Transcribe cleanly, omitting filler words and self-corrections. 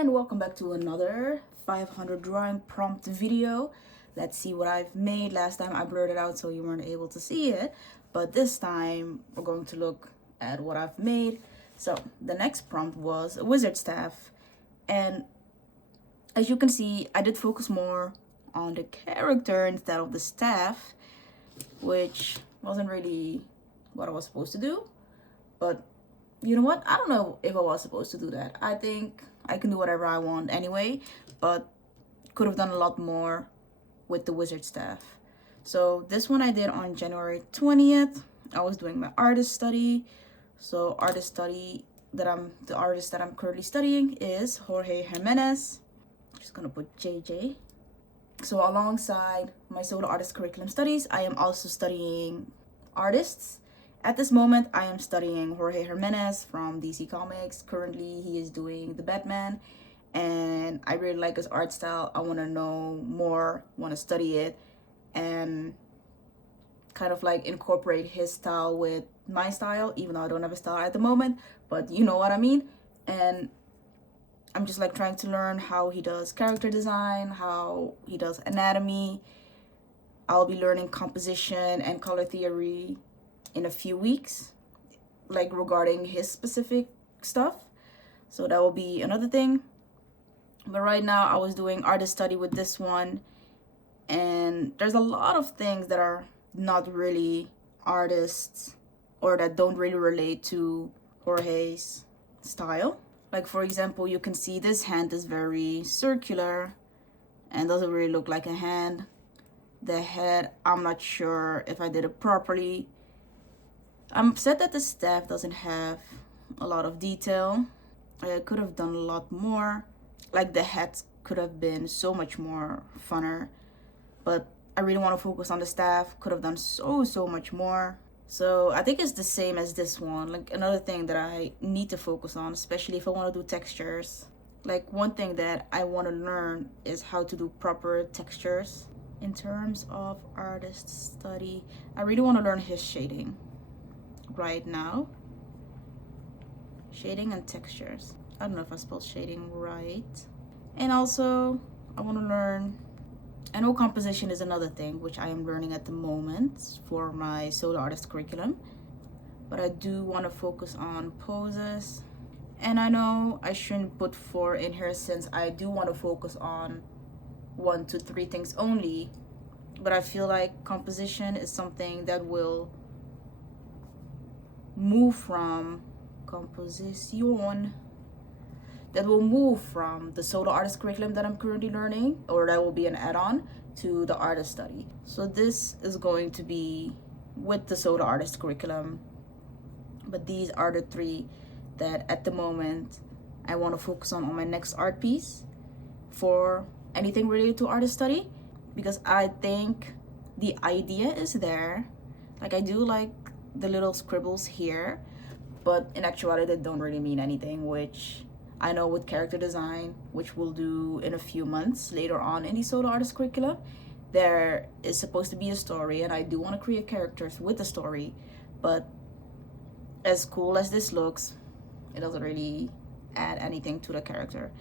and welcome back to another 500 drawing prompt video. Let's see what I've made. Last time I blurred it out so you weren't able to see it, but this time we're going to look at what I've made. So the next prompt was a wizard staff, and as you can see, I did focus more on the character instead of the staff, which wasn't really what I was supposed to do. But you know what? I don't know if I was supposed to do that. I think I can do whatever I want anyway, but could have done a lot more with the wizard staff. So this one I did on January 20th. I was doing my artist study. So the artist that I'm currently studying is Jorge Jimenez. I'm just gonna put JJ. So alongside my solo artist curriculum studies, I am also studying artists. At this moment, I am studying Jorge Jimenez from DC Comics. Currently, he is doing the Batman, and I really like his art style. I want to know more, want to study it, and kind of like incorporate his style with my style, even though I don't have a style at the moment, but you know what I mean. And I'm just like trying to learn how he does character design, how he does anatomy. I'll be learning composition and color theory in a few weeks, like regarding his specific stuff. So that will be another thing. But right now I was doing artist study with this one, and there's a lot of things that are not really artists or that don't really relate to Jorge's style. Like for example, you can see this hand is very circular and doesn't really look like a hand. The head, I'm not sure if I did it properly. I'm upset that the staff doesn't have a lot of detail. I could have done a lot more. Like the hats could have been so much more funner, but I really want to focus on the staff. Could have done so much more. So I think it's the same as this one. Like another thing that I need to focus on, especially if I want to do textures. Like one thing that I want to learn is how to do proper textures. In terms of artist study, I really want to learn his shading right now. Shading and textures. I don't know if I spelled shading right. And also I want to learn, I know composition is another thing which I am learning at the moment for my solo artist curriculum, but I do want to focus on poses. And I know I shouldn't put 4 in here since I do want to focus on 1 to 3 things only, but I feel like composition is something that will move from the solo artist curriculum that I'm currently learning, or that will be an add-on to the artist study. So this is going to be with the solo artist curriculum, but these are the 3 that at the moment I want to focus on my next art piece for anything related to artist study, because I think the idea is there. Like I do like the little scribbles here, but in actuality they don't really mean anything, which I know with character design, which we'll do in a few months later on in the solo artist curriculum, there is supposed to be a story, and I do want to create characters with a story. But as cool as this looks, it doesn't really add anything to the character.